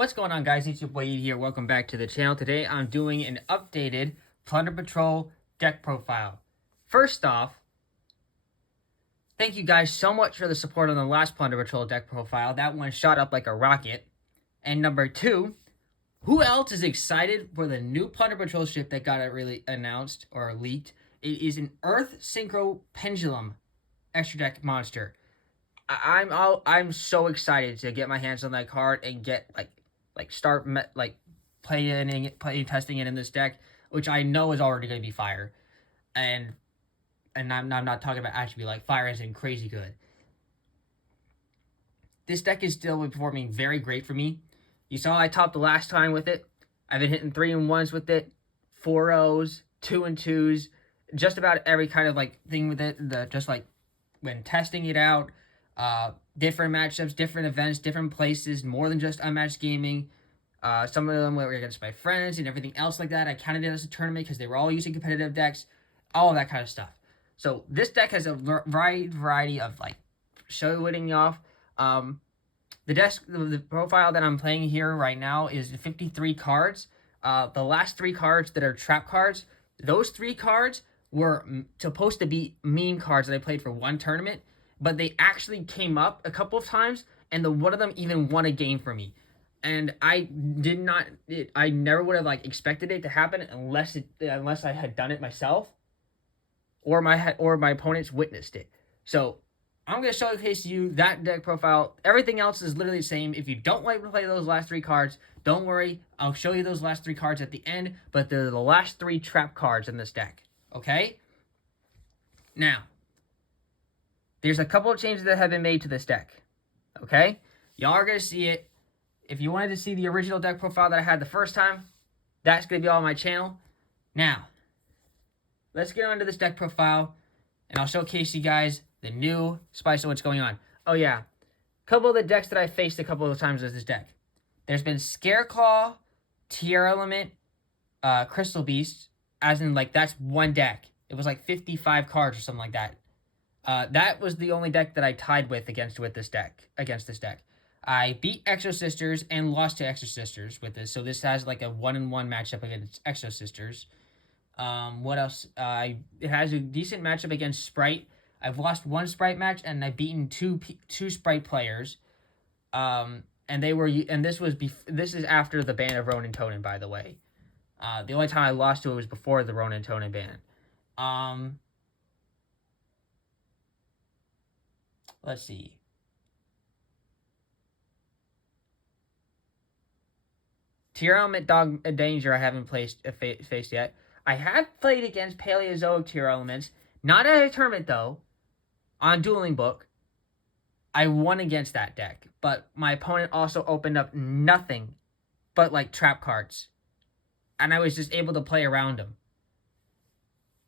What's going on, guys? It's your boy Yeet here. Welcome back to the channel. Today I'm doing an updated Plunder Patrol deck profile. First off, thank you guys so much for the support on the last Plunder Patrol deck profile. That one shot up like a rocket. And number two, who else is excited for the new Plunder Patrol ship that got really announced or leaked? It is an Earth Synchro Pendulum extra deck monster. I'm so excited to get my hands on that card and get start playing testing it in this deck, which I know is already going to be fire, and I'm not talking about actually like fire as in crazy good. This deck is still performing very great for me. You saw I topped the last time with it. I've been hitting 3-1s with it, 4-0s, 2-2s, just about every kind of thing with it. Just when testing it out. Different matchups, different events, different places, more than just unmatched gaming. Some of them were against my friends and everything else like that. I counted it as a tournament because they were all using competitive decks, all of that kind of stuff. So this deck has a variety of showing off. The profile that I'm playing here right now is 53 cards. The last 3 cards that are trap cards, those 3 cards were supposed to be meme cards that I played for one tournament, but they actually came up a couple of times, and one of them even won a game for me. And I never would have expected it to happen unless I had done it myself, or my opponents witnessed it. So I'm gonna showcase you that deck profile. Everything else is literally the same. If you don't like to play those last 3 cards, don't worry. I'll show you those last 3 cards at the end, but they're the last 3 trap cards in this deck. Okay? Now, there's a couple of changes that have been made to this deck. Okay? Y'all are going to see it. If you wanted to see the original deck profile that I had the first time, that's going to be all on my channel. Now, let's get on to this deck profile, and I'll showcase you guys the new spice of what's going on. Oh, yeah. A couple of the decks that I faced a couple of times with this deck. There's been Scareclaw, Tier Element, Crystal Beast, as in, that's one deck. It was 55 cards or something like that. That was the only deck that I tied with against this deck. I beat Exo Sisters and lost to Exo Sisters with this, so this has a 1-1 matchup against Exo Sisters. What else? It has a decent matchup against Sprite. I've lost 1 Sprite match, and I've beaten two Sprite players. And this is after the ban of Ronin Tonin, by the way. The only time I lost to it was before the Ronin Tonin ban. Let's see. Tier Element Dog Danger I haven't faced yet. I have played against Paleozoic Tier Elements. Not at a tournament, though. On Dueling Book. I won against that deck. But my opponent also opened up nothing but trap cards. And I was just able to play around him.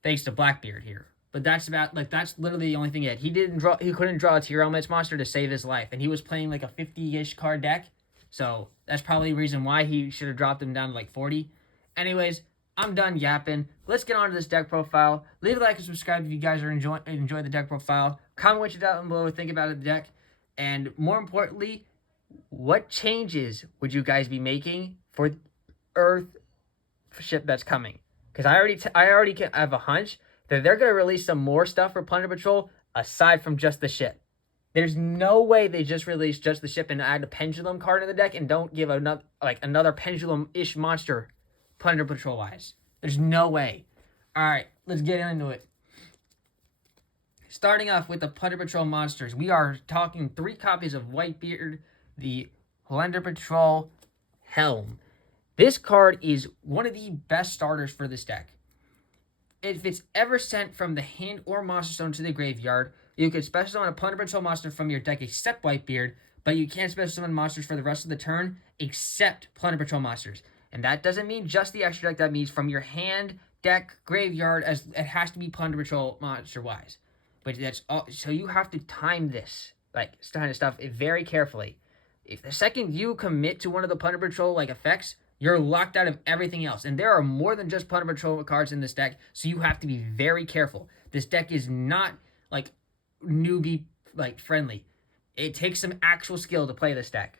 Thanks to Blackbeard here. But that's that's literally the only thing he had. He couldn't draw a Tier Elements monster to save his life. And he was playing a 50-ish card deck. So that's probably the reason why he should have dropped him down to 40. Anyways, I'm done yapping. Let's get on to this deck profile. Leave a like and subscribe if you guys are enjoy the deck profile. Comment what you down below think about the deck. And more importantly, what changes would you guys be making for the Earth ship that's coming? Because I already have a hunch that they're going to release some more stuff for Plunder Patrol aside from just the ship. There's no way they just release just the ship and add a pendulum card in the deck and don't give another pendulum-ish monster Plunder Patrol-wise. There's no way. All right, let's get into it. Starting off with the Plunder Patrol monsters, we are talking 3 copies of Whitebeard, the Plunder Patrol Helm. This card is one of the best starters for this deck. If it's ever sent from the hand or monster stone to the graveyard, you can special summon a Plunder Patrol monster from your deck except Whitebeard, but you can't special summon monsters for the rest of the turn except Plunder Patrol monsters. And that doesn't mean just the extra deck, that means from your hand, deck, graveyard, as it has to be Plunder Patrol monster-wise. But that's all, so you have to time this, kind of stuff, very carefully. If the second you commit to one of the Plunder Patrol effects, you're locked out of everything else. And there are more than just Plunder Patrol cards in this deck, so you have to be very careful. This deck is not newbie friendly. It takes some actual skill to play this deck.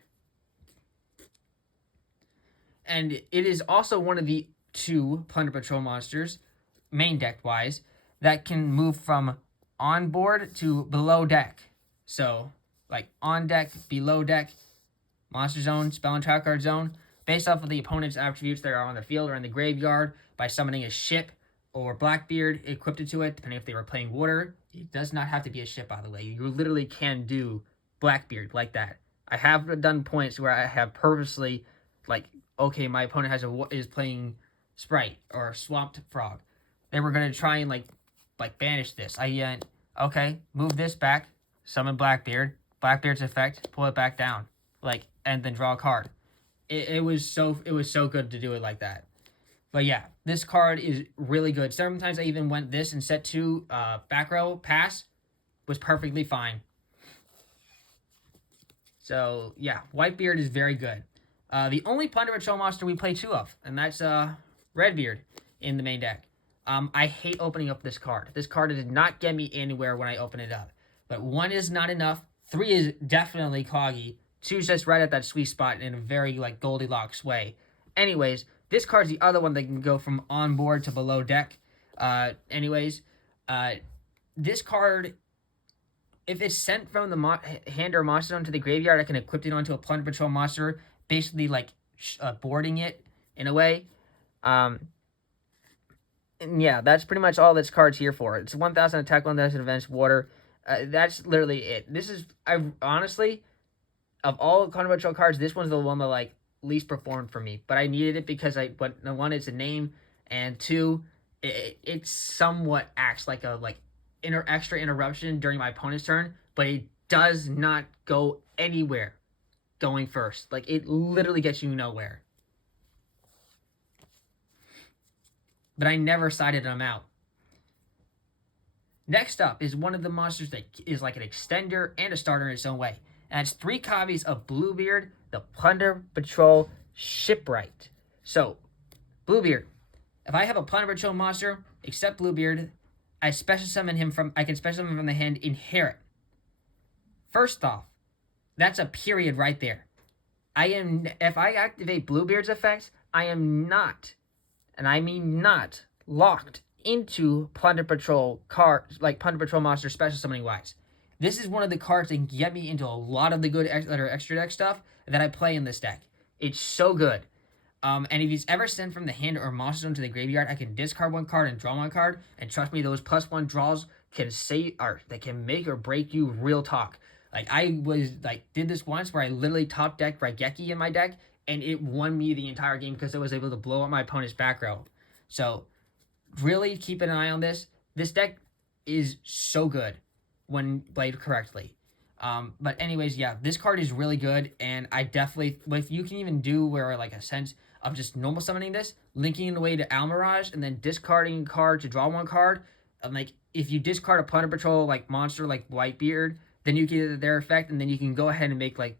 and it is also one of the 2 Plunder Patrol monsters, main deck wise, that can move from on board to below deck. So, like on deck, below deck, monster zone, spell and trap card zone, based off of the opponent's attributes that are on the field or in the graveyard, by summoning a ship or Blackbeard equipped to it, depending if they were playing water. It does not have to be a ship, by the way. You literally can do Blackbeard like that. I have done points where I have purposely, like, okay, my opponent is playing Sprite or Swamped Frog. They were gonna try and like banish this. Okay, move this back, summon Blackbeard, Blackbeard's effect, pull it back down, like, and then draw a card. It was so good to do it like that. But yeah, this card is really good. Sometimes I even went this and set 2 back row pass was perfectly fine. So yeah, Whitebeard is very good. The only Plunder Patrol monster we play 2 of, and that's Redbeard in the main deck. I hate opening up this card. This card did not get me anywhere when I open it up. But 1 is not enough. 3 is definitely cloggy. 2 is just right at that sweet spot in a very like Goldilocks way. Anyways, this card's the other one that can go from on board to below deck. This card, if it's sent from the hand or monster zone to the graveyard, I can equip it onto a Plunder Patrol monster, basically like boarding it in a way. And yeah, that's pretty much all this card's here for. It's 1,000 attack, 1,000 defense, water. That's literally it. This is, I honestly, of all Plunder Patrol cards, this one's the one that like least performed for me. But I needed it because one, it's a name, and 2, it somewhat acts like a extra interruption during my opponent's turn, but it does not go anywhere going first. Like, it literally gets you nowhere. But I never sided them out. Next up is one of the monsters that is like an extender and a starter in its own way. And it's 3 copies of Bluebeard, the Plunder Patrol Shipwright. So, Bluebeard. If I have a Plunder Patrol monster, except Bluebeard, I can special summon him from the hand, Inherit. First off, that's a period right there. If I activate Bluebeard's effects, I am not, and I mean not, locked into Plunder Patrol cards, like Plunder Patrol monster special summoning wise. This is one of the cards that can get me into a lot of the good extra deck stuff that I play in this deck. It's so good. And if he's ever sent from the hand or monster zone to the graveyard, I can discard 1 card and draw 1 card. And trust me, those +1 draws can make or break you real talk. Like, I did this once where I literally top decked Raigeki in my deck, and it won me the entire game because I was able to blow up my opponent's back row. So, really keep an eye on this. This deck is so good when played correctly. But anyways, yeah, this card is really good, and I definitely, if you can even do where like a sense of just normal summoning this, linking it away to Almirage, and then discarding a card to draw 1 card, and like if you discard a Plunder Patrol like monster like Whitebeard, then you get their effect, and then you can go ahead and make like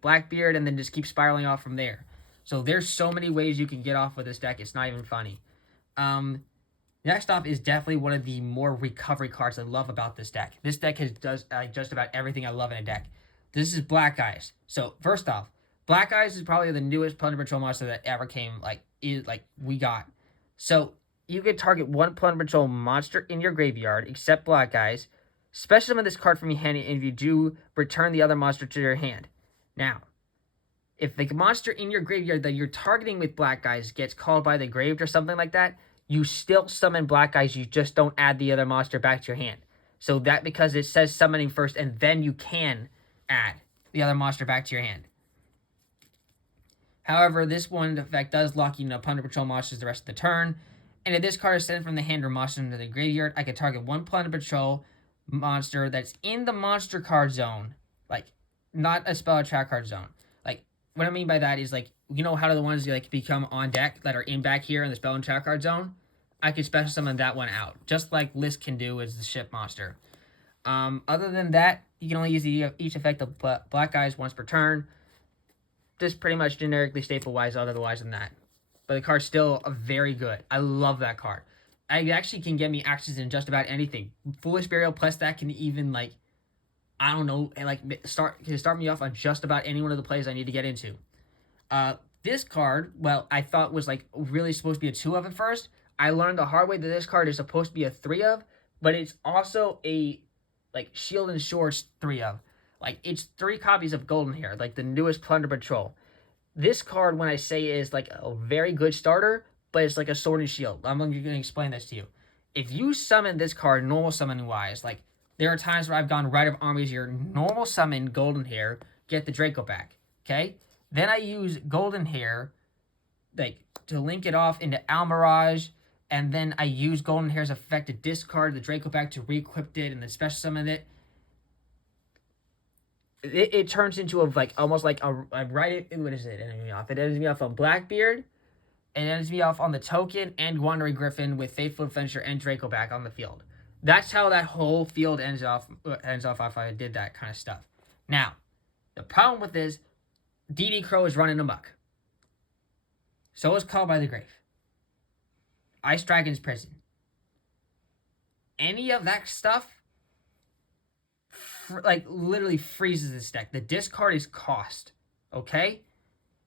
Blackbeard, and then just keep spiraling off from there. So there's so many ways you can get off with this deck. It's not even funny. Next off is definitely one of the more recovery cards I love about this deck. This deck does just about everything I love in a deck. This is Black Eyes. So first off, Black Eyes is probably the newest Plunder Patrol monster that ever came, we got. So you can target 1 Plunder Patrol monster in your graveyard, except Black Eyes. Special summon this card from your hand, and if you do, return the other monster to your hand. Now, if the monster in your graveyard that you're targeting with Black Eyes gets called by the grave or something like that, you still summon Black Eyes, you just don't add the other monster back to your hand. So that, because it says summoning first, and then you can add the other monster back to your hand. However, this one effect does lock you into Plunder Patrol monsters the rest of the turn. And if this card is sent from the hand or monster into the graveyard, I can target 1 Plunder Patrol monster that's in the monster card zone. Like, not a spell or trap card zone. Like, what I mean by that is, like, you know how the ones become on deck that are in back here in the spell and trap card zone? I can special summon that one out, just like List can do as the ship monster. Other than that, you can only use each effect of Black Eyes once per turn. Just pretty much generically staple-wise, otherwise than that. But the card's still very good. I love that card. I actually can get me actions in just about anything. Foolish Burial plus that can even, start me off on just about any one of the plays I need to get into. This card, well, I thought was like really supposed to be a 2 of at first. I learned the hard way that this card is supposed to be a 3 of, but it's also a like Shield and Shores 3 of. Like it's 3 copies of Golden Hair, like the newest Plunder Patrol. This card, when I say is like a very good starter, but it's like a Sword and Shield. I'm going to explain this to you. If you summon this card normal summoning wise, like there are times where I've gone Rite of Armies here, normal summon Golden Hair, get the Draco back. Okay? Then I use Golden Hair like to link it off into Almirage, and then I use Golden Hair's effect to discard the Draco back to re-equip it and then special summon it. It turns into a like almost like a right. What is it? Ending me off. It ends me off on Blackbeard. It ends me off on the token and Wandering Griffin with Faithful Adventure and Draco back on the field. That's how that whole field ends off if I did that kind of stuff. Now, the problem with this, DD Crow is running amok. So is Call by the Grave. Ice Dragon's Prison. Any of that stuff, like, literally freezes this deck. The discard is cost. Okay?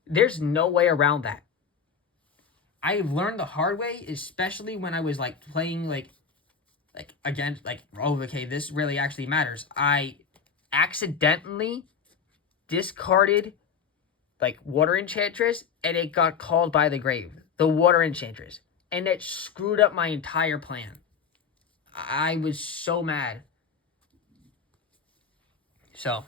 There's no way around that. I've learned the hard way, especially when I was, like, playing, like, again, like, oh, okay, this really actually matters. I accidentally discarded, like, Water Enchantress, and it got called by the grave. The Water Enchantress. And it screwed up my entire plan. I was so mad. So,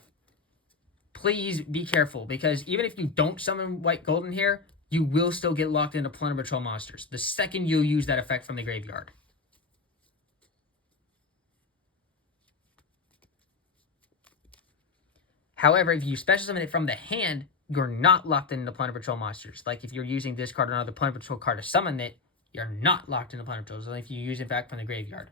please be careful, because even if you don't summon White Golden Hair, you will still get locked into Plunder Patrol monsters the second you use that effect from the graveyard. However, if you special summon it from the hand, you're not locked into Plunder Patrol monsters. Like if you're using this card or another Plunder Patrol card to summon it, you're not locked into Plunder Patrol. So if you use it back from the graveyard.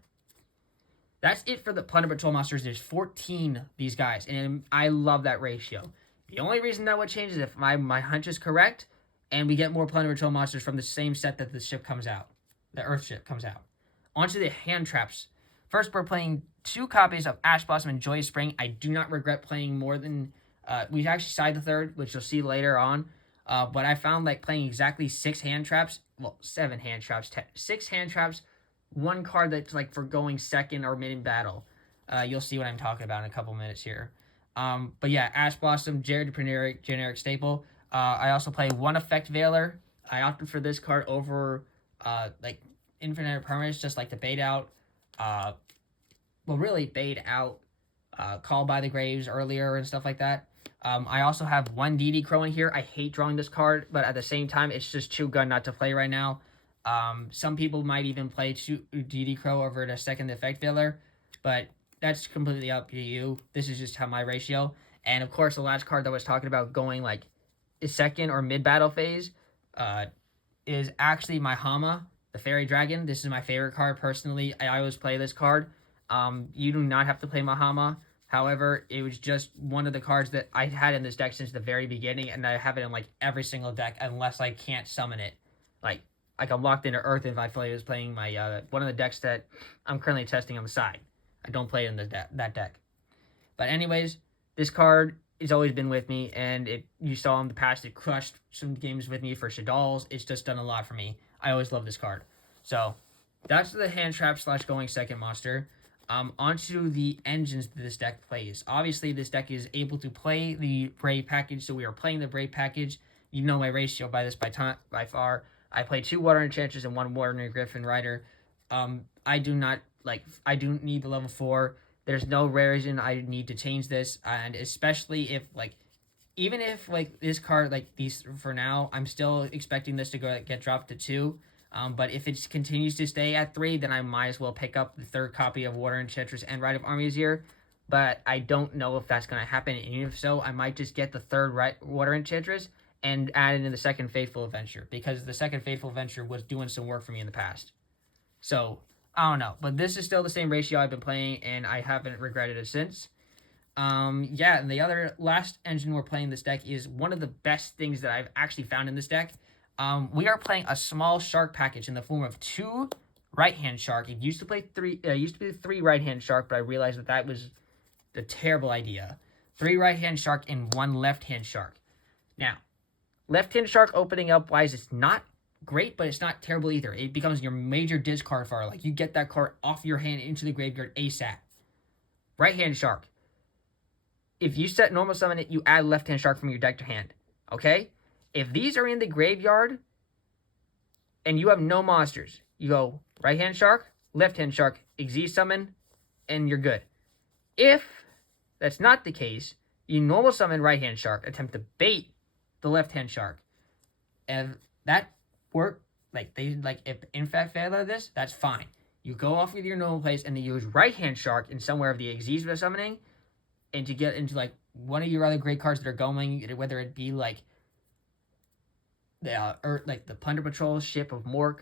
That's it for the Plunder Patrol monsters. There's 14 of these guys, and I love that ratio. The only reason that would change is if my hunch is correct, and we get more Plunder Patrol monsters from the same set that the ship comes out. The Earth ship comes out. Onto the hand traps. First, we're playing 2 copies of Ash Blossom and Joyous Spring. I do not regret playing more than... we actually side the third, which you'll see later on. But I found like playing exactly 6 hand traps. Well, 7 hand traps. 6 hand traps. 1 card that's like for going second or mid in battle. You'll see what I'm talking about in a couple minutes here. But yeah, Ash Blossom, generic staple. I also play 1 Effect Veiler. I opted for this card over like Infinite Permanence, just like to bait out. Really bait out Call by the Graves earlier and stuff like that. I also have 1 DD Crow in here. I hate drawing this card, but at the same time, it's just too good not to play right now. Some people might even play DD Crow over the second Effect Veiler, but that's completely up to you. This is just how my ratio. And of course, the last card that I was talking about going like second or mid battle phase is actually my Hama, the Fairy Dragon. This is my favorite card personally. I always play this card. You do not have to play Mahama. However, it was just one of the cards that I had in this deck since the very beginning, and I have it in like every single deck unless I can't summon it. Like I'm locked into Earth if I feel like I was playing my one of the decks that I'm currently testing on the side. I don't play it in that deck. But anyways, this card has always been with me, and you saw in the past it crushed some games with me for Shadalls. It's just done a lot for me. I always love this card. So that's the hand trap / going second monster. Onto the engines that this deck plays. Obviously, this deck is able to play the Brave package, so we are playing the Brave package. You know my ratio by far. I play 2 Water Enchanters and 1 Water Griffin Rider. I do need the level 4. There's no reason I need to change this, and especially if even if this card these for now, I'm still expecting this to get dropped to 2. But if it continues to stay at 3, then I might as well pick up the 3rd copy of Water Enchantress and Rite of Armies here. But I don't know if that's going to happen. And if so, I might just get the 3rd Water Enchantress and add it in the 2nd Faithful Adventure. Because the 2nd Faithful Adventure was doing some work for me in the past. So, I don't know. But this is still the same ratio I've been playing, and I haven't regretted it since. Yeah, and the other last engine we're playing this deck is one of the best things that I've actually found in this deck. We are playing a small shark package in the form of 2 right-hand shark. It used to play 3. Used to be 3 right-hand shark, but I realized that was a terrible idea. 3 right-hand shark and 1 left-hand shark. Now, Left-hand shark opening up wise, it's not great, but it's not terrible either. It becomes your major discard card. Like, you get that card off your hand into the graveyard ASAP. Right-hand shark. If you set normal summon it, you add left-hand shark from your deck to hand. Okay? If these are in the graveyard and you have no monsters, you go right-hand shark, left-hand shark, Exceed summon, and you're good. If that's not the case, you normal summon right-hand shark, attempt to bait the left-hand shark. And that work, if in fact fail like this, that's fine. You go off with your normal place and then use right-hand shark in somewhere of the Exceed summoning, and to get into like one of your other great cards that are going, whether it be like the Plunder Patrol, Ship of Mork,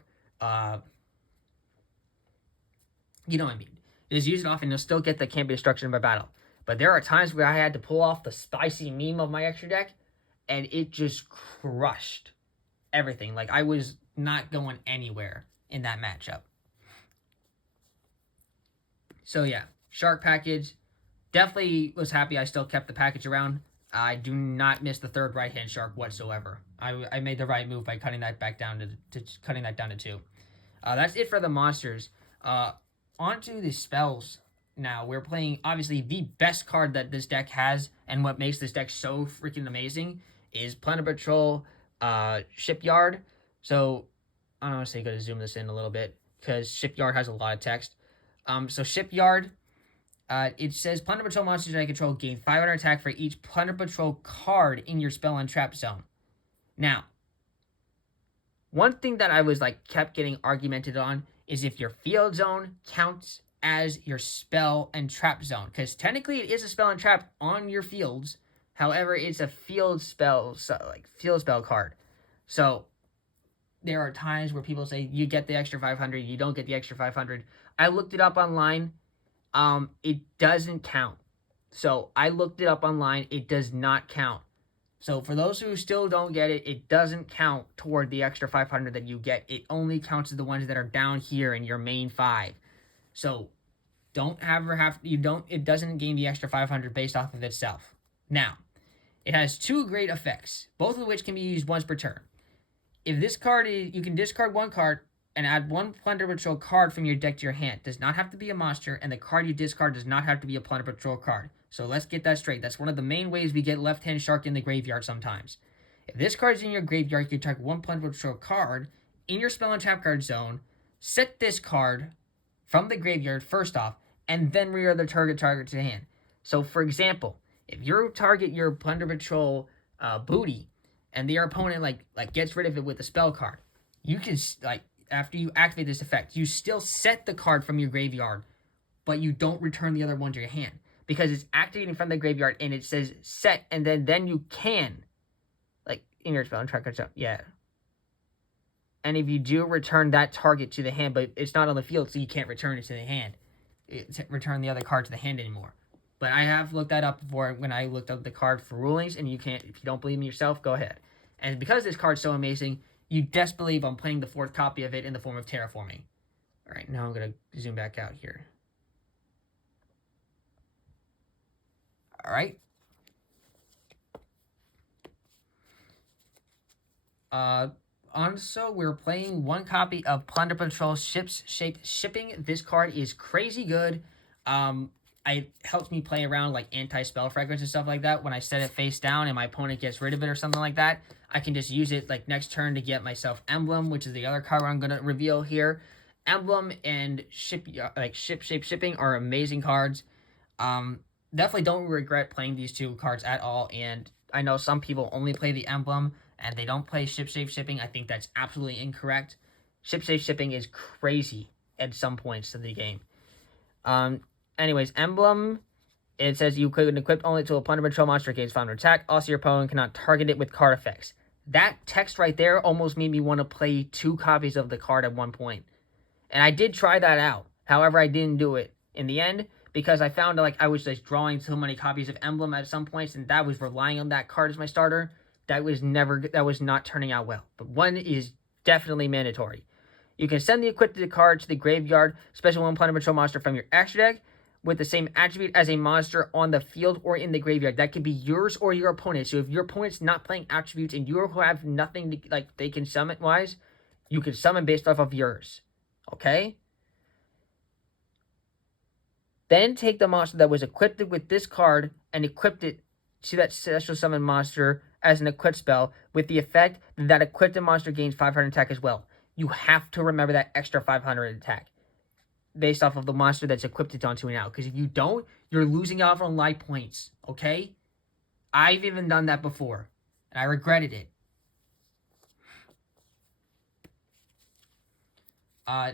you know what I mean. Just use it off and you'll still get the can't be destruction by battle. But there are times where I had to pull off the spicy meme of my extra deck, and it just crushed everything. Like, I was not going anywhere in that matchup. So yeah, shark package. Definitely was happy I still kept the package around. I do not miss the third right-hand shark whatsoever. I made the right move by cutting that back down to 2. That's it for the monsters. Onto the spells now. We're playing, obviously, the best card that this deck has, and what makes this deck so freaking amazing is Plunder Patrol, Shipyard. So, I don't want to say, go to zoom this in a little bit, because Shipyard has a lot of text. So Shipyard, it says Plunder Patrol monsters I control gain 500 attack for each Plunder Patrol card in your spell and trap zone. Now, one thing that I was kept getting argumented on is if your field zone counts as your spell and trap zone, because technically it is a spell and trap on your fields. However, it's a field spell, field spell card. So there are times where people say you get the extra 500, you don't get the extra 500. I looked it up online. It doesn't count. So I looked it up online. It does not count. So for those who still don't get it, it doesn't count toward the extra 500 that you get. It only counts as the ones that are down here in your main 5. So it doesn't gain the extra 500 based off of itself. Now, it has 2 great effects, both of which can be used once per turn. If this card is, you can discard 1 card and add 1 Plunder Patrol card from your deck to your hand. It does not have to be a monster, and the card you discard does not have to be a Plunder Patrol card. So let's get that straight. That's one of the main ways we get left-hand shark in the graveyard sometimes. If this card is in your graveyard, you can target 1 Plunder Patrol card in your spell and trap card zone, set this card from the graveyard first off, and then rear the target to the hand. So for example, if you target your Plunder Patrol booty, and their opponent gets rid of it with a spell card, you can after you activate this effect, you still set the card from your graveyard, but you don't return the other one to your hand because it's activating from the graveyard and it says set, and then you can in your spell and track card. Yeah. And if you do return that target to the hand, but it's not on the field, so you can't return it to the hand. Return the other card to the hand anymore. But I have looked that up before when I looked up the card for rulings, and you can't, if you don't believe me yourself, go ahead. And because this card's so amazing, you best believe I'm playing the 4th copy of it in the form of terraforming. All right, now I'm going to zoom back out here. All right. Also, we're playing 1 copy of Plunder Patrol Ships Shaped Shipping. This card is crazy good. It helps me play around anti-spell fragments and stuff like that. When I set it face down and my opponent gets rid of it or something like that, I can just use it next turn to get myself Emblem, which is the other card I'm going to reveal here. Emblem and Ship Shape Shipping are amazing cards. Definitely don't regret playing these 2 cards at all. And I know some people only play the Emblem and they don't play Ship Shape Shipping. I think that's absolutely incorrect. Ship Shape Shipping is crazy at some points of the game. Anyways, Emblem, it says you could equip only to a Plunder Patrol monster gains 500 attack. Also, your opponent cannot target it with card effects. That text right there almost made me want to play 2 copies of the card at one point. And I did try that out. However, I didn't do it in the end because I found I was just drawing so many copies of Emblem at some points, and that was relying on that card as my starter. That was not turning out well. But 1 is definitely mandatory. You can send the equipped card to the graveyard, special 1 Plunder Patrol monster from your extra deck, with the same attribute as a monster on the field or in the graveyard. That could be yours or your opponent. So if your opponent's not playing attributes and you have nothing to, like, they can summon wise, you can summon based off of yours. Okay? Then take the monster that was equipped with this card and equip it to that special summon monster as an equipped spell with the effect that equipped monster gains 500 attack as well. You have to remember that extra 500 attack based off of the monster that's equipped it onto now. Because if you don't, you're losing out on life points. Okay? I've even done that before, and I regretted it.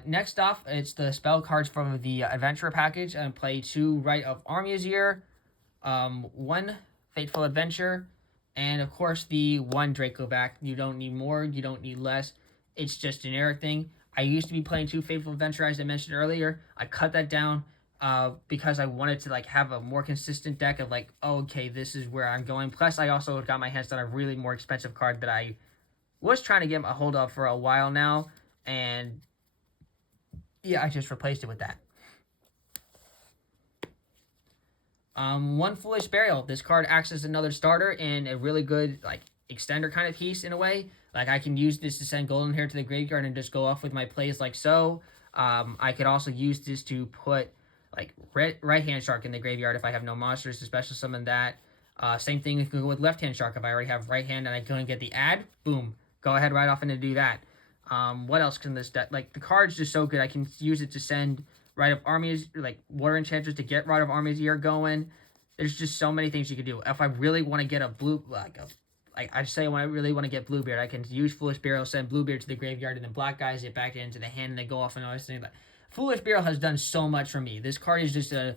Next off, it's the spell cards from the Adventurer package. And play 2 Rite of Yeeters, 1 Fateful Adventure, and of course the 1 Draco back. You don't need more, you don't need less. It's just a generic thing. I used to be playing 2 Fateful Adventure, as I mentioned earlier. I cut that down because I wanted to, like, have a more consistent deck of, like, oh, okay, this is where I'm going. Plus, I also got my hands on a really more expensive card that I was trying to get a hold of for a while now, and yeah, I just replaced it with that. 1 Foolish Burial. This card acts as another starter in a really good, like, extender kind of piece in a way. Like, I can use this to send Golden Hair to the graveyard and just go off with my plays like so. I could also use this to put, like, Right Hand Shark in the graveyard if I have no monsters to special summon that. Same thing if you go with Left Hand Shark. If I already have Right Hand and I couldn't get the ad, boom, go ahead right off and do that. What else can this deck? Like, the card's just so good. I can use it to send Rite of Armies, like, Water Enchanters to get Rite of Armies Year going. There's just so many things you can do. If I really want to get a blue, I say when I really want to get Bluebeard, I can use Foolish Burial, send Bluebeard to the graveyard, and then Black Guys it back into the hand, and they go off and all this thing. Foolish Burial has done so much for me. This card is just a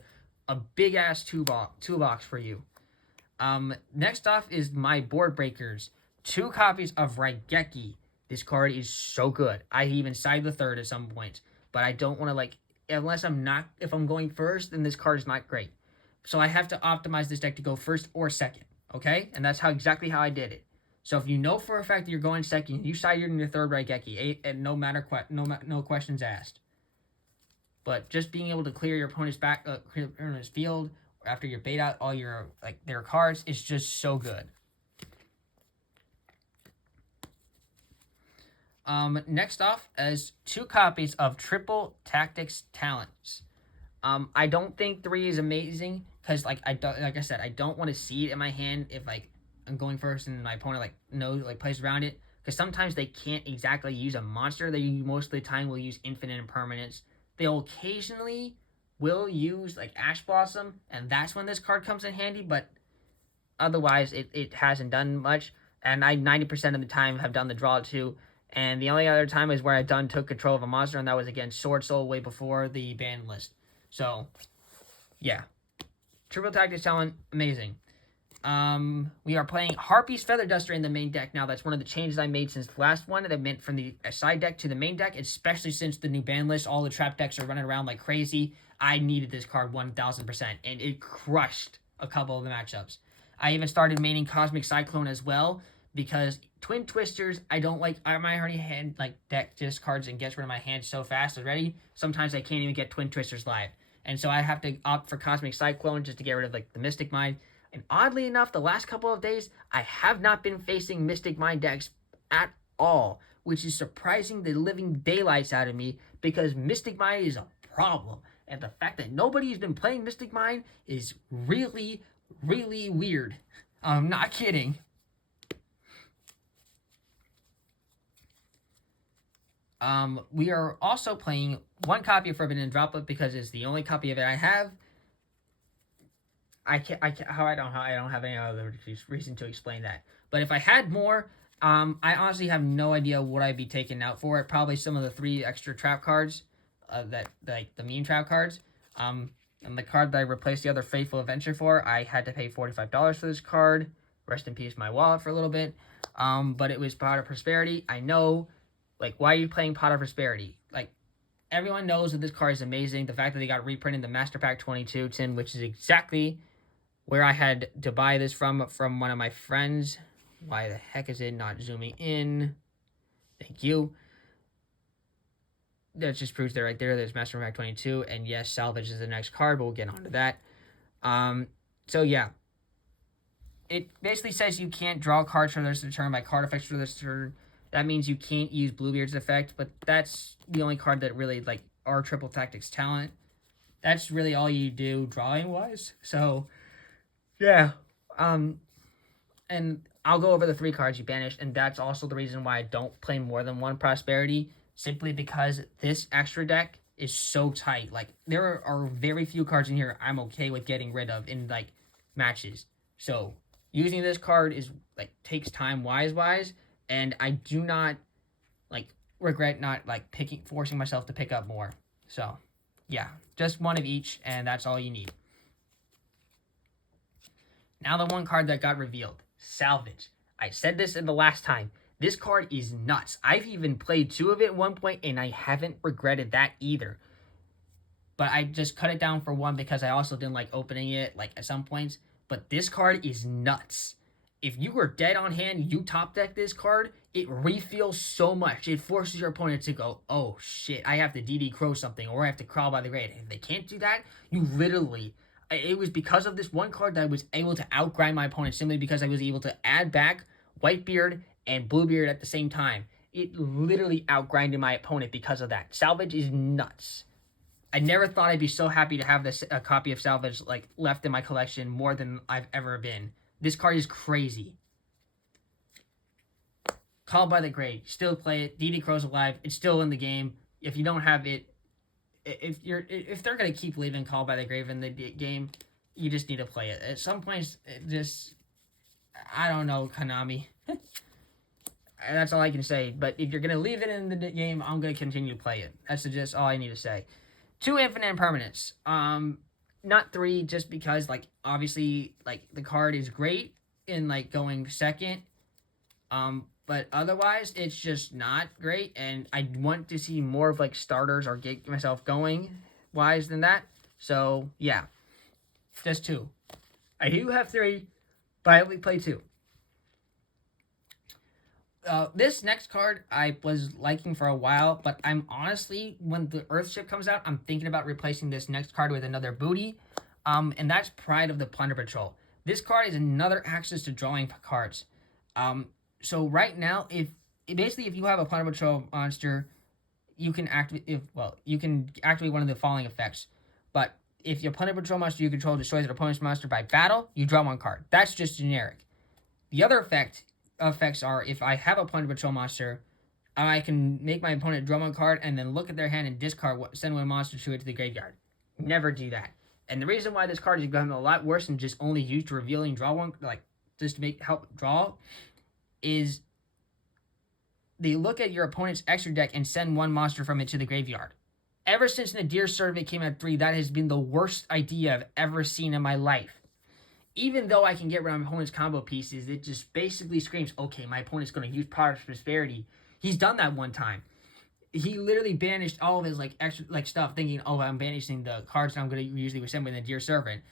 big-ass toolbox for you. Next off is my Board Breakers. 2 copies of Raigeki. This card is so good. I even side the third at some points, but I don't want to, like, if I'm going first, then this card is not great. So I have to optimize this deck to go first or second, okay? And that's exactly how I did it. So if you know for a fact that you're going second, you side in your third Raigeki, and no questions asked. But just being able to clear your opponent's clear his field after you bait out all your, like, their cards is just so good. Next off is 2 copies of Triple Tactics Talents. I don't think 3 is amazing because, like I don't want to see it in my hand if, like, I'm going first and my opponent, like, plays around it, because sometimes they can't exactly use a monster. They most of the time will use infinite impermanence. They'll occasionally will use, like, Ash Blossom, and that's when this card comes in handy, but otherwise it hasn't done much, and I 90% of the time have done the draw too. And the only other time is where I took control of a monster, and that was against Sword Soul way before the ban list. So, yeah. Triple Tactics Talent, amazing. We are playing Harpy's Feather Duster in the main deck now. That's one of the changes I made since the last one. That meant from the side deck to the main deck, especially since the new ban list. All the trap decks are running around like crazy. I needed this card 1000%, and it crushed a couple of the matchups. I even started maining Cosmic Cyclone as well, because Twin Twisters, I don't like. I already hand, like, deck just cards and gets rid of my hand so fast already. Sometimes I can't even get Twin Twisters live. And so I have to opt for Cosmic Cyclone just to get rid of, like, the Mystic Mind. And oddly enough, the last couple of days, I have not been facing Mystic Mind decks at all, which is surprising the living daylights out of me, because Mystic Mind is a problem. And the fact that nobody's been playing Mystic Mind is really, really weird. I'm not kidding. We are also playing 1 copy of Forbidden Droplet because it's the only copy of it I have. I don't have any other reason to explain that. But if I had more, I honestly have no idea what I'd be taking out for it. Probably some of the 3 extra trap cards, the meme trap cards. And the card that I replaced the other Faithful Adventure for, I had to pay $45 for this card. Rest in peace, my wallet for a little bit. But it was Pot of Prosperity. I know. Like, why are you playing Pot of Prosperity? Like, everyone knows that this card is amazing. The fact that they got reprinted the Master Pack 22 tin, which is exactly where I had to buy this from one of my friends. Why the heck is it not zooming in? Thank you. that just proves that right there. There's Master Pack 22, and yes, Salvage is the next card, but we'll get onto that. So yeah, it basically says you can't draw cards for the rest of the turn by card effects for this turn. That means you can't use Bluebeard's effect, but that's the only card that really, like, our Triple Tactics talent. That's really all you do drawing wise. So yeah. And I'll go over the 3 cards you banished, and that's also the reason why I don't play more than one Prosperity, simply because this extra deck is so tight. Like, there are very few cards in here I'm okay with getting rid of in, like, matches. So using this card is, like, takes time wise, and I do not, like, regret not, like, forcing myself to pick up more. So yeah, just one of each, and that's all you need. Now the one card that got revealed, Salvage. I said this in the last time. This card is nuts. I've even played 2 of it at one point, and I haven't regretted that either. But I just cut it down for 1 because I also didn't like opening it, like, at some points. But this card is nuts. If you were dead on hand, you top deck this card, it refills so much. It forces your opponent to go, oh shit, I have to DD Crow something, or I have to Crawl by the Grave. If they can't do that, you literally... It was because of this one card that I was able to outgrind my opponent, simply because I was able to add back Whitebeard and Bluebeard at the same time. It literally outgrinded my opponent because of that. Salvage is nuts. I never thought I'd be so happy to have a copy of Salvage, like, left in my collection more than I've ever been. This card is crazy. Called by the Grave. Still play it. DD Crow's alive. It's still in the game. If you don't have it, if they're gonna keep leaving Call by the Grave in the game, you just need to play it. At some points, I don't know, Konami. That's all I can say. But if you're gonna leave it in the game, I'm gonna continue to play it. That's just all I need to say. 2 infinite impermanents. Not 3, just because, like, obviously, like, the card is great in, like, going second. But otherwise, it's just not great, and I want to see more of, like, starters or get myself going wise than that. So yeah, just 2. I do have 3, but I only play 2. This next card I was liking for a while, but I'm honestly, when the Earthship comes out, I'm thinking about replacing this next card with another booty, and that's Pride of the Plunder Patrol. This card is another access to drawing cards. So right now, if you have a Plunder Patrol monster, you can activate one of the following effects. But if your Plunder Patrol monster you control destroys an opponent's monster by battle, you draw 1 card. That's just generic. The other effects are, if I have a Plunder Patrol monster, I can make my opponent draw 1 card and then look at their hand and send 1 monster to it to the graveyard. Never do that. And the reason why this card has become a lot worse than just only used to reveal and draw 1, like, just to help draw, is they look at your opponent's extra deck and send 1 monster from it to the graveyard. Ever since Nadir Survey came at 3, that has been the worst idea I've ever seen in my life. Even though I can get rid of my opponent's combo pieces, it just basically screams, okay, my opponent's going to use Power of Prosperity. He's done that one time. He literally banished all of his, like, extra, like, stuff, thinking, oh, I'm banishing the cards I'm going to usually send with Nadir Servant.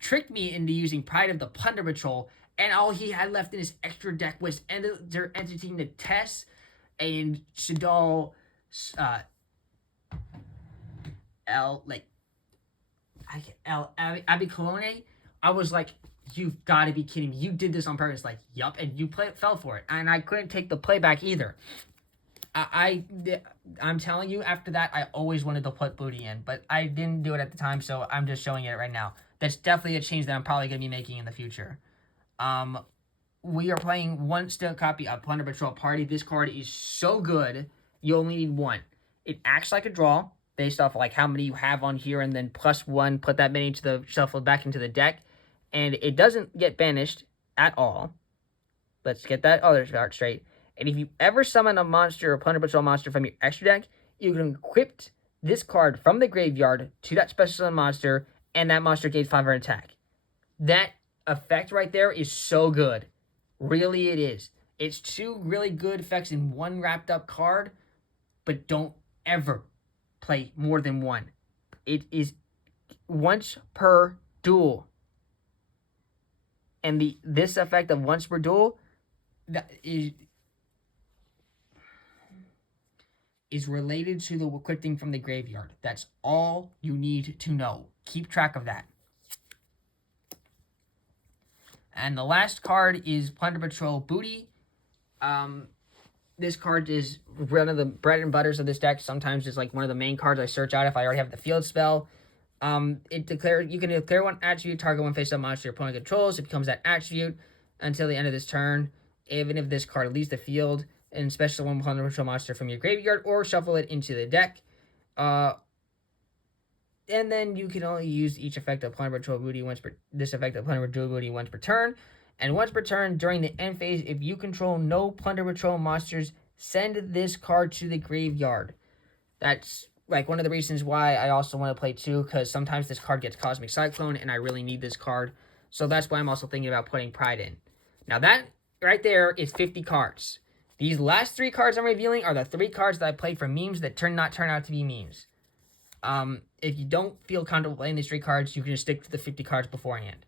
Tricked me into using Pride of the Plunder Patrol, and all he had left in his extra deck was their entity to Tess and Shadal, Abicolone. I was like, you've got to be kidding me. You did this on purpose. Like, yup, and you fell for it. And I couldn't take the playback either. I'm telling you, after that, I always wanted to put booty in, but I didn't do it at the time, so I'm just showing it right now. That's definitely a change that I'm probably going to be making in the future. We are playing 1 still copy of Plunder Patrol Party. This card is so good, you only need 1. It acts like a draw, based off, like, how many you have on here, and then +1, put that many into the shuffle back into the deck. And it doesn't get banished at all. Let's get that other part straight. And if you ever summon a monster or Plunder Patrol monster from your extra deck, you can equip this card from the graveyard to that special summon monster, and that monster gains 500 attack. That effect right there is so good. Really, it is. It's 2 really good effects in 1 wrapped up card, but don't ever play more than 1. It is once per duel. And this effect of once per duel, that is, is related to the equipping from the graveyard. That's all you need to know. Keep track of that. And the last card is Plunder Patrol Booty. This card is one of the bread and butters of this deck. Sometimes it's like one of the main cards I search out if I already have the field spell. You can declare one attribute, target one face-up monster your opponent controls. It becomes that attribute until the end of this turn, even if this card leaves the field, and special one Plunder Patrol monster from your graveyard, or shuffle it into the deck. And then you can only use each effect of Plunder Patrol Booty once per turn. And once per turn during the end phase, if you control no Plunder Patrol monsters, send this card to the graveyard. That's like one of the reasons why I also want to play 2, because sometimes this card gets Cosmic Cyclone, and I really need this card. So that's why I'm also thinking about putting Pride in. Now that right there is 50 cards. These last 3 cards I'm revealing are the 3 cards that I played for memes that turn out to be memes. If you don't feel comfortable playing these 3 cards, you can just stick to the 50 cards beforehand.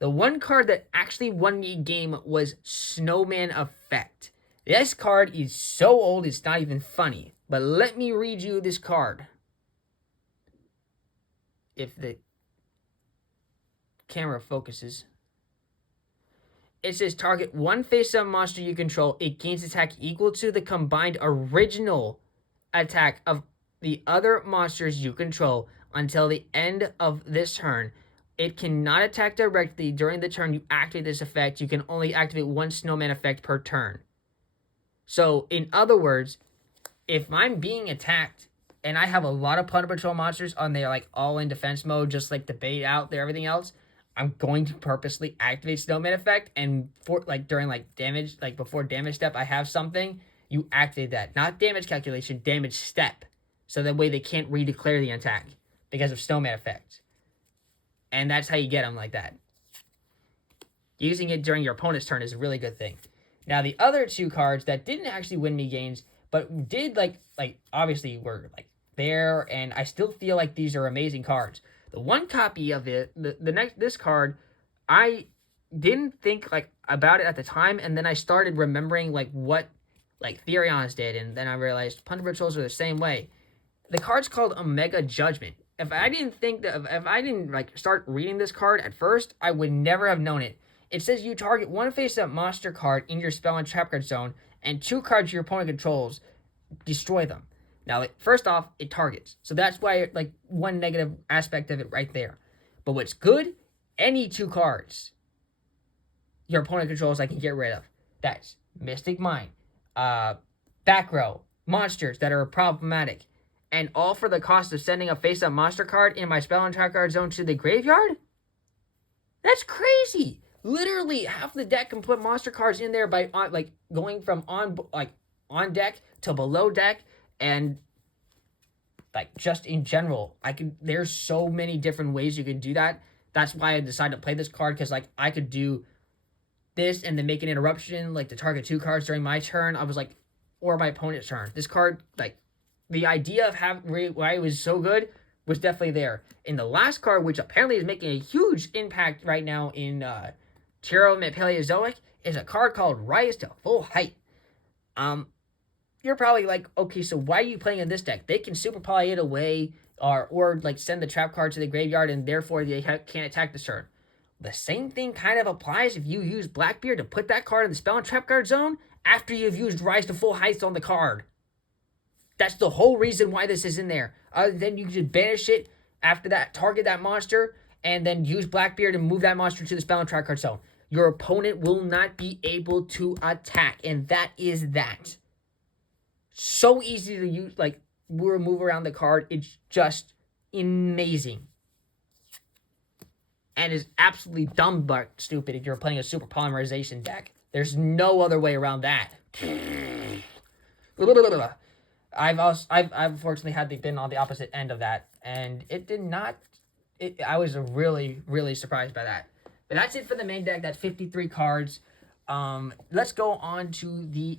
The one card that actually won me a game was Snowman Effect. This card is so old, it's not even funny. But let me read you this card. If the camera focuses. It says target one face-up monster you control. It gains attack equal to the combined original attack of the other monsters you control until the end of this turn. It cannot attack directly during the turn you activate this effect. You can only activate one Snowman effect per turn. So, in other words, if I'm being attacked and I have a lot of Plunder Patrol monsters on their like all in defense mode, just like to bait out there everything else, I'm going to purposely activate Snowman effect, and for like during like damage, like before damage step, I have something, you activate that. Not damage calculation, damage step. So that way they can't redeclare the attack because of Snowman effect. And that's how you get them like that. Using it during your opponent's turn is a really good thing. Now, the other 2 cards that didn't actually win me games, but did like obviously were like there, and I still feel like these are amazing cards. The one copy of it, this card, I didn't think like about it at the time, and then I started remembering like what like Therions did, and then I realized Plunder Patrols are the same way. The card's called Omega Judgment. If I didn't like start reading this card at first, I would never have known it. It says you target one face-up monster card in your spell and trap card zone, and 2 cards your opponent controls, destroy them. Now, like, first off, it targets. So that's why, like, one negative aspect of it right there. But what's good, any 2 cards your opponent controls I can get rid of. That's Mystic Mine, back row, monsters that are problematic, and all for the cost of sending a face-up monster card in my spell and trap card zone to the graveyard? That's crazy! Literally, half the deck can put monster cards in there by going from on deck to below deck, and like just in general, there's so many different ways you can do that. That's why I decided to play this card, because like I could do this and then make an interruption like to target 2 cards during my turn. I was like, or my opponent's turn. This card, like the idea of why it was so good was definitely there. In the last card, which apparently is making a huge impact right now in Tiro Paleozoic, is a card called Rise to Full Height. You're probably like, okay, so why are you playing in this deck? They can super poly it away, or like send the trap card to the graveyard, and therefore they can't attack this turn. The same thing kind of applies if you use Blackbeard to put that card in the spell and trap card zone after you've used Rise to Full Heights on the card. That's the whole reason why this is in there. Then you can just banish it after that, target that monster, and then use Blackbeard and move that monster to the spell and trap card zone. Your opponent will not be able to attack, and that is that. So easy to use, like, move around the card. It's just amazing. And is absolutely dumb but stupid if you're playing a super polymerization deck. There's no other way around that. I've unfortunately been on the opposite end of that, and it did not. I was really, really surprised by that. But that's it for the main deck. That's 53 cards. Let's go on to the.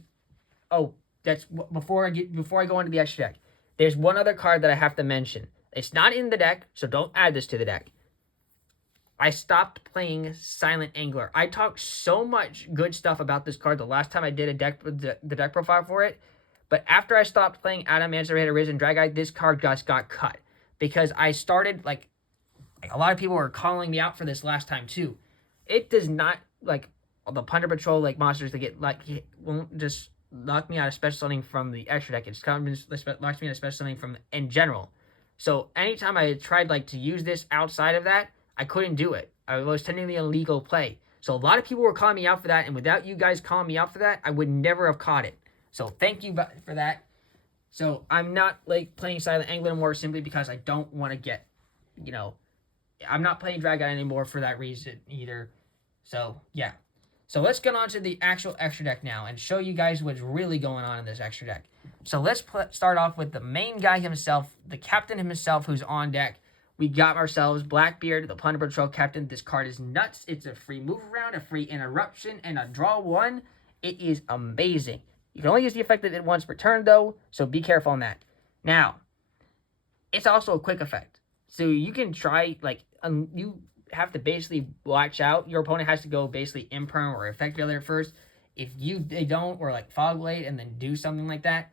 Oh, that's before I go into the extra deck. There's one other card that I have to mention. It's not in the deck, so don't add this to the deck. I stopped playing Silent Angler. I talked so much good stuff about this card the last time I did the deck profile for it, But after I stopped playing Adamancipator Arisen Dragite, this card just got cut. Because I started, like a lot of people were calling me out for this last time too. It does not, like, the Plunder Patrol, like, monsters that get, like, won't just knock me out of special summoning from the extra deck. It's kind of knocks me out of special summoning from, in general. So anytime I tried, like, to use this outside of that, I couldn't do it. I was technically an illegal play. So a lot of people were calling me out for that, and without you guys calling me out for that, I would never have caught it. So thank you for that. So I'm not, like, playing Silent Angler anymore simply because I don't want to get, you know, I'm not playing Dragon anymore for that reason either. So, yeah. So let's get on to the actual extra deck now and show you guys what's really going on in this extra deck. So let's start off with the main guy himself, the captain himself who's on deck. We got ourselves Blackbeard, the Plunder Patrol captain. This card is nuts. It's a free move around, a free interruption, and a draw one. It is amazing. You can only use the effect of it once per turn, though, so be careful on that. Now, it's also a quick effect. So you can try, like, you have to basically watch out. Your opponent has to go basically imperm or effect failure first. If they don't, or like Fog Blade and then do something like that,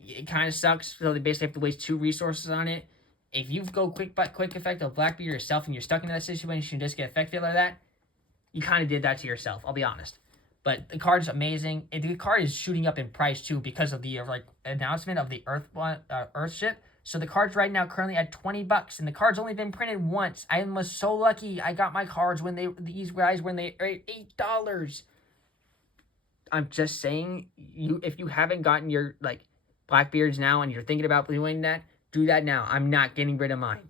it kind of sucks. So they basically have to waste 2 resources on it. If you go quick effect of Blackbeard yourself and you're stuck in that situation and just get effect failure that, you kind of did that to yourself, I'll be honest. But the card's amazing. The card is shooting up in price too because of the announcement of the Earth ship. So the card's right now currently at $20, and the card's only been printed once. I was so lucky. I got my cards when these guys when they are $8. I'm just saying, if you haven't gotten your like Blackbeards now and you're thinking about doing that, do that now. I'm not getting rid of mine.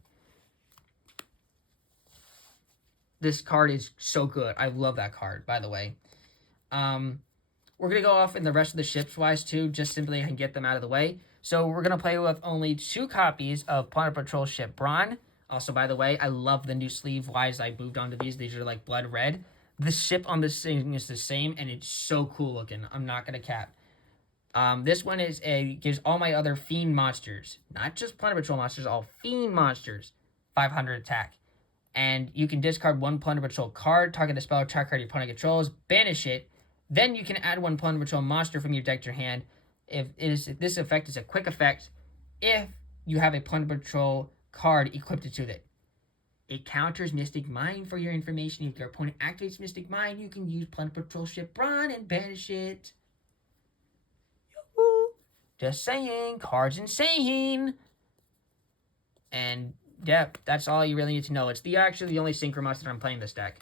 This card is so good. I love that card, by the way. We're gonna go off in the rest of the ships wise too, just simply and get them out of the way. So we're gonna play with only 2 copies of Plunder Patrol ship Brawn. Also, by the way, I love the new sleeve wise. I moved on to these. These are like blood red. The ship on this thing is the same, and it's so cool looking. I'm not gonna cap. This one gives all my other fiend monsters, not just Plunder Patrol monsters, all fiend monsters, 500 attack. And you can discard 1 Plunder Patrol card, target the spell attack card your opponent controls, banish it. Then you can add 1 Plunder Patrol monster from your deck to your hand. If this effect is a quick effect, if you have a Plunder Patrol card equipped to it. It counters Mystic Mind for your information. If your opponent activates Mystic Mind, you can use Plunder Patrol ship Brawn and banish it. Yoo-hoo. Just saying, card's insane. And yeah, that's all you really need to know. It's actually the only Synchro monster I'm playing this deck.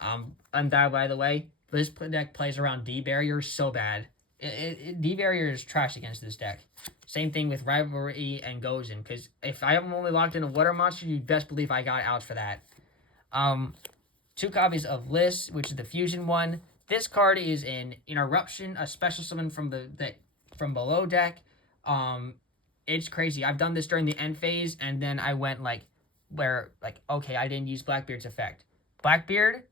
And that, by the way, this deck plays around D-Barrier so bad. D-Barrier is trash against this deck. Same thing with Rivalry and Gozen, because if I am only locked in a water monster, you best believe I got outs for that. 2 copies of Liss, which is the fusion one. This card is an Interruption, a special summon from from below deck. It's crazy. I've done this during the end phase, and then I went okay, I didn't use Blackbeard's effect. Blackbeard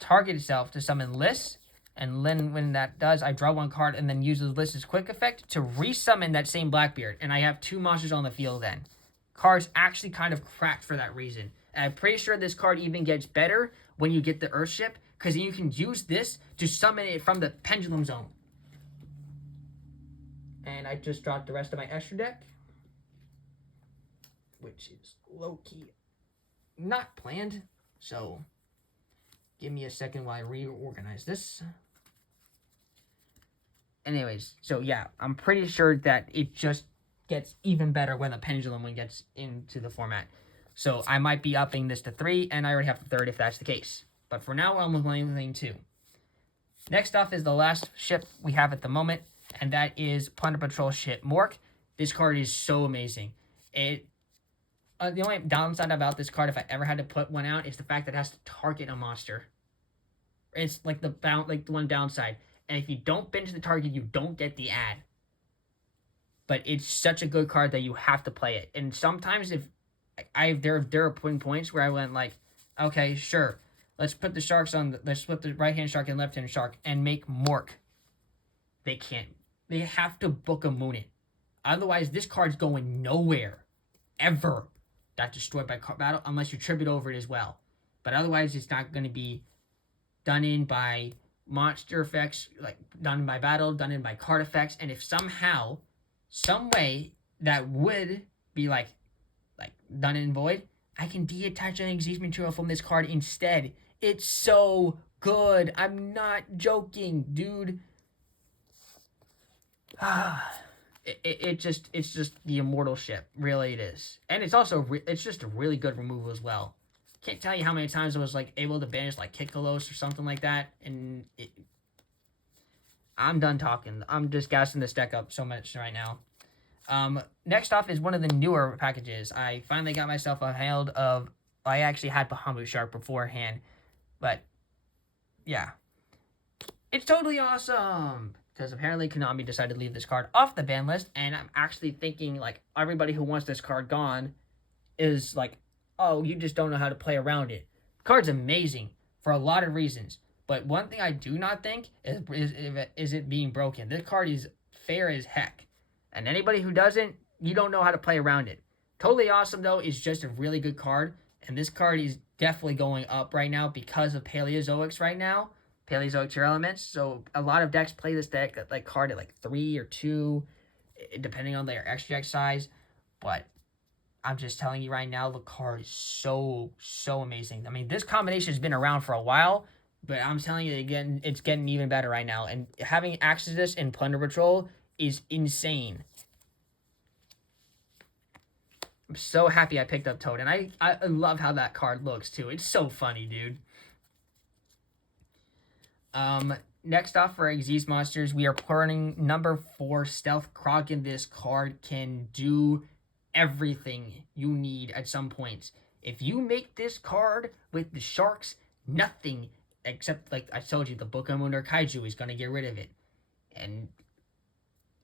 target itself to summon Liss, and then when that does, I draw 1 card and then use Liss's quick effect to resummon that same Blackbeard, and I have 2 monsters on the field then. Card's actually kind of cracked for that reason. And I'm pretty sure this card even gets better when you get the Earthship, because you can use this to summon it from the Pendulum Zone. And I just dropped the rest of my extra deck, which is low-key not planned, so give me a second while I reorganize this. Anyways, so yeah, I'm pretty sure that it just gets even better when the Pendulum one gets into the format. So I might be upping this to 3, and I already have the 3rd if that's the case. But for now, I'm playing 2. Next off is the last ship we have at the moment, and that is Plunder Patrol ship Mork. This card is so amazing. The only downside about this card, if I ever had to put one out, is the fact that it has to target a monster. It's like the one downside. And if you don't binge the target, you don't get the ad. But it's such a good card that you have to play it. And sometimes there are points where I went like, okay, sure, let's put the sharks let's put the right hand shark and left hand shark and make Mork. They can't. They have to book a Moon it. Otherwise, this card's going nowhere. Ever. Got destroyed by battle unless you trip it over it as well. But otherwise, it's not going to be done in by monster effects, like done by battle, done in by card effects, and if somehow, some way that would be like done in void, I can deattach an Exist material from this card instead. It's so good. I'm not joking, dude. It's just the immortal ship. Really, it is, and it's also it's just a really good removal as well. Can't tell you how many times I was like able to banish like Kikalos or something like that, and I'm done talking. I'm just gassing this deck up so much right now. Next off is one of the newer packages. I finally got myself a hold of. I actually had Bahamut Shark beforehand, but yeah, it's totally awesome. Because apparently Konami decided to leave this card off the ban list, and I'm actually thinking like everybody who wants this card gone is like, oh, you just don't know how to play around it. The card's amazing for a lot of reasons, but one thing I do not think is it being broken. This card is fair as heck, and anybody who doesn't, you don't know how to play around it. Totally Awesome though is just a really good card, and this card is definitely going up right now because of Paleozoics right now. Paleozoic Tier Elements. So a lot of decks play this deck like card at like 3 or 2, depending on their extra size. But I'm just telling you right now, the card is so amazing. I mean, this combination has been around for a while, but I'm telling you again, it's getting even better right now. And having access to this in Plunder Patrol is insane. I'm so happy I picked up Toad, and I love how that card looks too. It's so funny, dude. Next off for Xyz monsters, we are putting number 4 Stealth Kraken. This card can do everything you need at some points. If you make this card with the sharks, nothing except, like I told you, the Book of Moon or Kaiju is going to get rid of it. And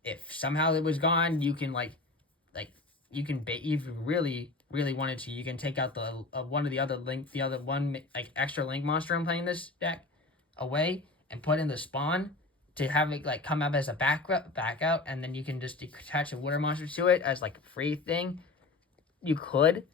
if somehow it was gone, you can you can if you really wanted to, you can take out the one of the other one like extra link monster I'm playing this deck away and put in the spawn to have it like come up as a back out, and then you can just attach a water monster to it as like a free thing. You could,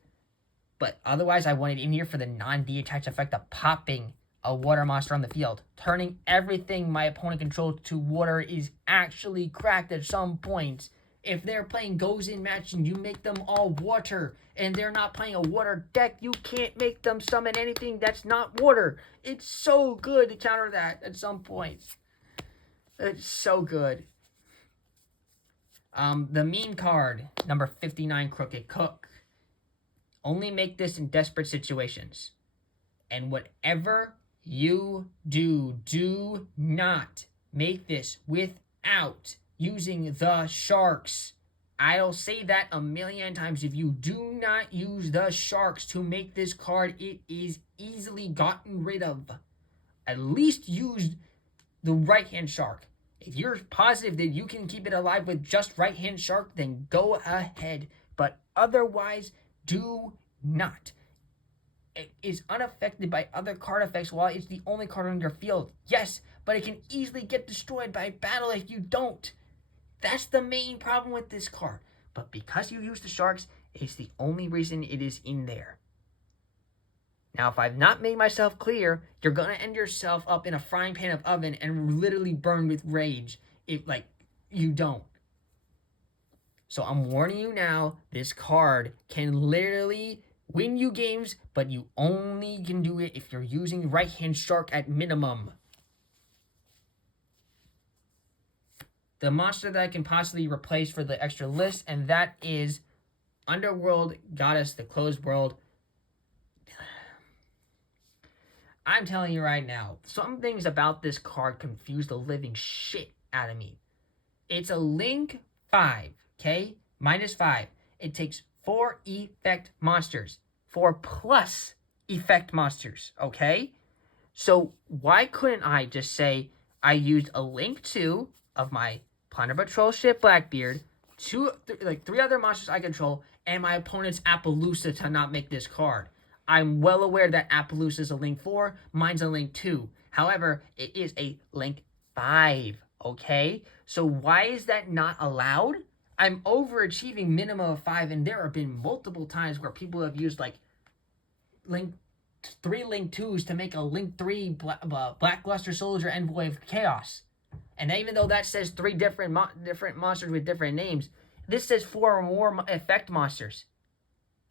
but otherwise I want it in here for the non-deattach effect of popping a water monster on the field. Turning everything my opponent controls to water is actually cracked at some points. If they're playing goes in match and you make them all water and they're not playing a water deck, you can't make them summon anything that's not water. It's so good to counter that at some points. It's so good. The meme card, number 59, Crooked Cook. Only make this in desperate situations. And whatever you do, do not make this without using the sharks. I'll say that a million times. If you do not use the sharks to make this card, it is easily gotten rid of. At least use the right-hand shark. If you're positive that you can keep it alive with just right-hand shark, then go ahead. But otherwise, do not. It is unaffected by other card effects while it's the only card on your field. Yes, but it can easily get destroyed by battle if you don't. That's the main problem with this card. But because you use the sharks, it's the only reason it is in there. Now, if I've not made myself clear, you're going to end yourself up in a frying pan of oven and literally burn with rage if, you don't. So I'm warning you now, this card can literally win you games, but you only can do it if you're using right-hand shark at minimum. The monster that I can possibly replace for the extra list, and that is Underworld Goddess, the Closed World. I'm telling you right now, some things about this card confuse the living shit out of me. It's a Link 5, okay? -5. It takes 4 effect monsters. 4 plus effect monsters, okay? So why couldn't I just say I used a Link 2 of my Plunder Patrol ship Blackbeard, 3 other monsters I control, and my opponent's Appaloosa to not make this card? I'm well aware that Appaloosa is a Link 4, mine's a Link 2. However, it is a Link 5, okay? So why is that not allowed? I'm overachieving minimum of 5, and there have been multiple times where people have used, Link 3 Link 2s to make a Link 3 Blackluster Soldier Envoy of Chaos. And even though that says 3 different monsters with different names, this says 4 or more effect monsters.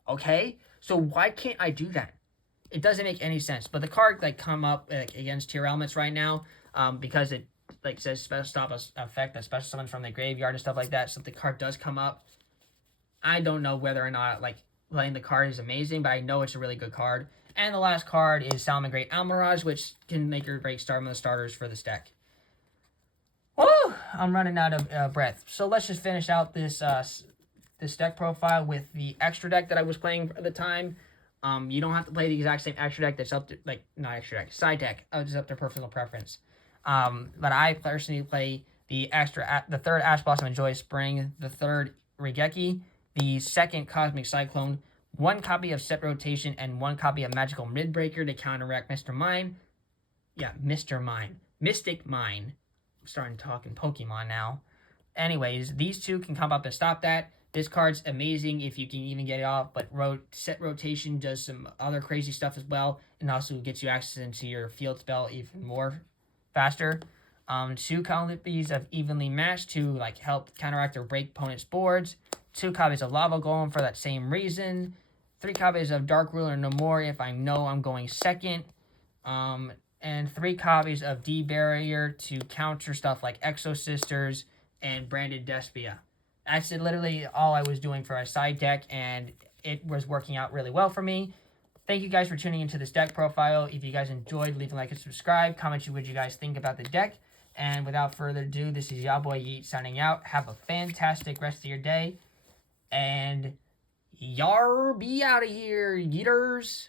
Okay? So why can't I do that? It doesn't make any sense. But the card like come up like, against tier elements right now, because it like says special stop effect that special summons from the graveyard and stuff like that. So if the card does come up, I don't know whether or not like playing the card is amazing, but I know it's a really good card. And the last card is Salamangreat Almirage, which can make or break some of the starters for this deck. Woo! I'm running out of breath. So let's just finish out this this deck profile with the extra deck that I was playing at the time. You don't have to play the exact same extra deck that's up to, like, not extra deck, side deck. It's up to personal preference. But I personally play the third Ash Blossom and Joy Spring, the third Regeki, the second Cosmic Cyclone, 1 copy of Set Rotation, and 1 copy of Magical Midbreaker to counteract Mr. Mime. Yeah, Mr. Mime. Mystic Mine. I'm starting talking Pokemon now. Anyways, these 2 can come up and stop that. This card's amazing if you can even get it off, but Set Rotation does some other crazy stuff as well, and also gets you access into your field spell even more faster. 2 copies of Evenly Matched to like help counteract or break opponent's boards. 2 copies of Lava Golem for that same reason. 3 copies of Dark Ruler No More if I know I'm going second. And 3 copies of D-Barrier to counter stuff like Exo Sisters and Branded Despia. That's literally all I was doing for a side deck, and it was working out really well for me. Thank you guys for tuning into this deck profile. If you guys enjoyed, leave a like and subscribe. Comment what you guys think about the deck. And without further ado, this is Yaboy Yeet signing out. Have a fantastic rest of your day. And Yarr, be out of here, Yeeters.